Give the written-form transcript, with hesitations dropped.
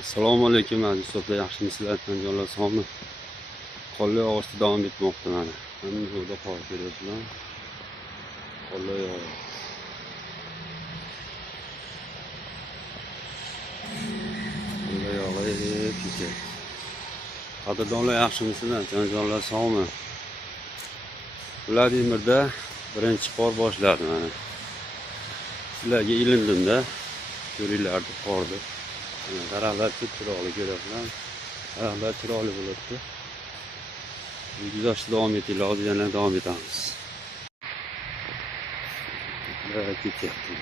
Assalomu alaykum aziz do'stlar, yaxshimisizlar? Jonlar sog'mi? Qorlar yog'ishda davom etmoqda mana. Mana yo'lda qor ko'ryapsizlar. Qorlar yog'yapti. Qorlar yog'ib ketyapti. Qadrdonlar yaxshimisizlar? Jonlar sog'mi? Vladimirda birinchi qor boshladi mana. Sizlarga ilindimda. Ko'ringlardi qorni. Daraxtlar chiroyli ko'ryapsizlar. Daraxtlar chiroyli bo'libdi. Videoda davom etinglar, hozir yana davom etamiz. Ketyapti.